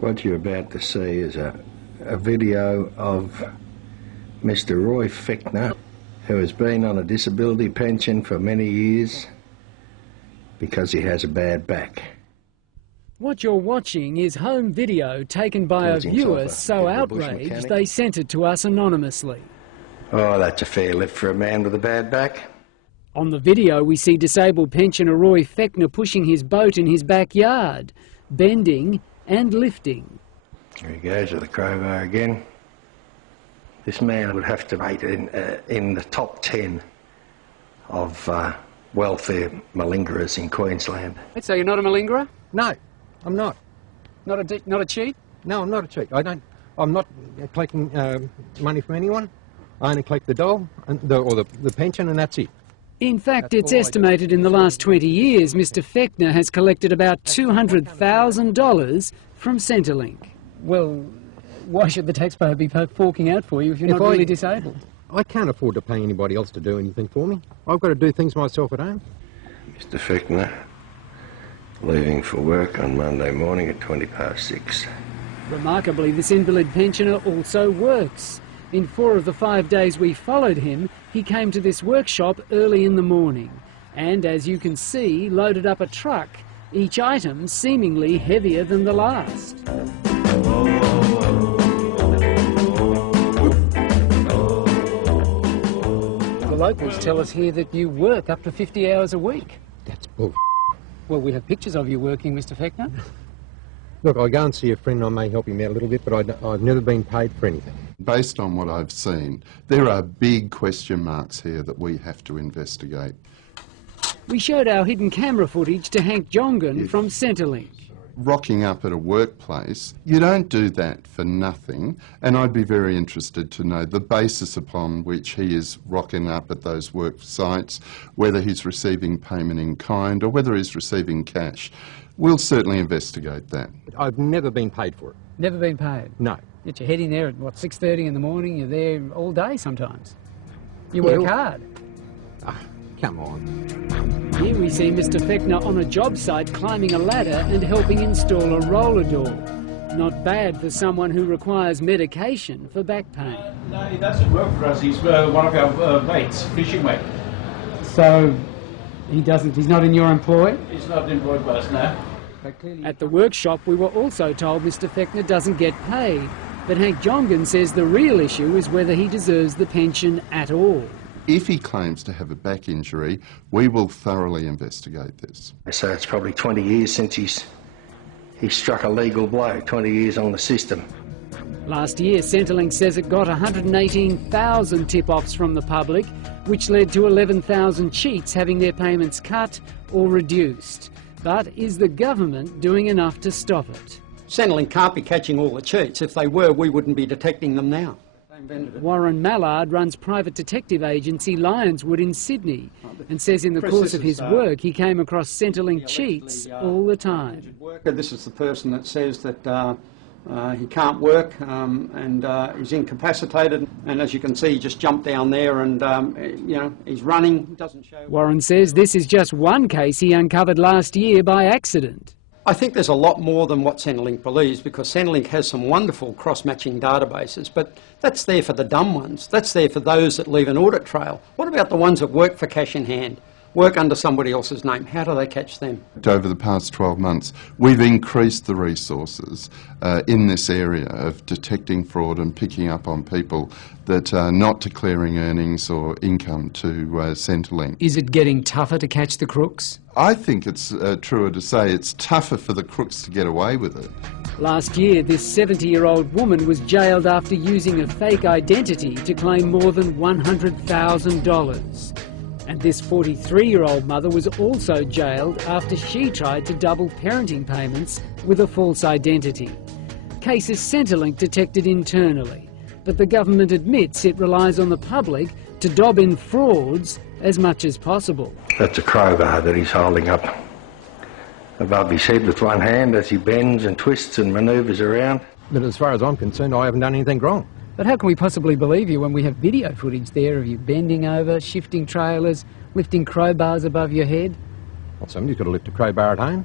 What you're about to see is a video of Mr. Roy Fechner, who has been on a disability pension for many years because he has a bad back. What you're watching is home video taken by a viewer so outraged they sent it to us anonymously. Oh, that's a fair lift for a man with a bad back. On the video we see disabled pensioner Roy Fechner pushing his boat in his backyard, bending and lifting. There he goes with the crowbar again. This man would have to rate in the top 10 of welfare malingerers in Queensland. So you're not a malingerer? No, I'm not. Not a cheat? No, I'm not a cheat. I'm not collecting money from anyone. I only collect the dole or the pension, and that's it. In fact, it's estimated in the last 20 years Mr. Fechner has collected about $200,000 from Centrelink. Well, why should the taxpayer be forking out for you if you're not really disabled? I can't afford to pay anybody else to do anything for me. I've got to do things myself at home. Mr. Fechner, leaving for work on Monday morning at 6:20. Remarkably, this invalid pensioner also works. In 4 of the 5 days we followed him, he came to this workshop early in the morning and, as you can see, loaded up a truck, each item seemingly heavier than the last. The locals tell us here that you work up to 50 hours a week. That's bull. Well, we have pictures of you working, Mr. Fechner. Look, I go and see a friend, I may help him out a little bit, but I've never been paid for anything. Based on what I've seen, there are big question marks here that we have to investigate. We showed our hidden camera footage to Hank Jongen from Centrelink. Rocking up at a workplace, you don't do that for nothing, and I'd be very interested to know the basis upon which he is rocking up at those work sites, whether he's receiving payment in kind or whether he's receiving cash. We'll certainly investigate that. I've never been paid for it. Never been paid? No. Yet you're heading there at, what, 6:30 in the morning? You're there all day sometimes. You work hard. Come on. Here we see Mr. Fechner on a job site climbing a ladder and helping install a roller door. Not bad for someone who requires medication for back pain. No, he doesn't work for us. He's one of our mates, fishing mate. So he's not in your employ? He's not employed by us now. At the workshop we were also told Mr. Fechner doesn't get paid, but Hank Jongen says the real issue is whether he deserves the pension at all. If he claims to have a back injury, we will thoroughly investigate this. So it's probably 20 years since he struck a legal blow, 20 years on the system. Last year, Centrelink says it got 118,000 tip-offs from the public, which led to 11,000 cheats having their payments cut or reduced. But is the government doing enough to stop it? Centrelink can't be catching all the cheats. If they were, we wouldn't be detecting them now. Warren Mallard runs private detective agency Lionswood in Sydney and says in the course of his work he came across Centrelink cheats all the time. This is the person that says that he can't work and he's incapacitated, and as you can see he just jumped down there and he's running. Doesn't show. Warren says this is just one case he uncovered last year by accident. I think there's a lot more than what Centrelink believes, because Centrelink has some wonderful cross-matching databases, but that's there for the dumb ones. That's there for those that leave an audit trail. What about the ones that work for cash in hand, work under somebody else's name? How do they catch them? Over the past 12 months, we've increased the resources in this area of detecting fraud and picking up on people that are not declaring earnings or income to Centrelink. Is it getting tougher to catch the crooks? I think it's truer to say it's tougher for the crooks to get away with it. Last year, this 70-year-old woman was jailed after using a fake identity to claim more than $100,000. And this 43-year-old mother was also jailed after she tried to double parenting payments with a false identity. Cases Centrelink detected internally, but the government admits it relies on the public to dob in frauds as much as possible. That's a crowbar that he's holding up above his head with one hand as he bends and twists and manoeuvres around. But as far as I'm concerned, I haven't done anything wrong. But how can we possibly believe you when we have video footage there of you bending over, shifting trailers, lifting crowbars above your head? Well, somebody's got to lift a crowbar at home.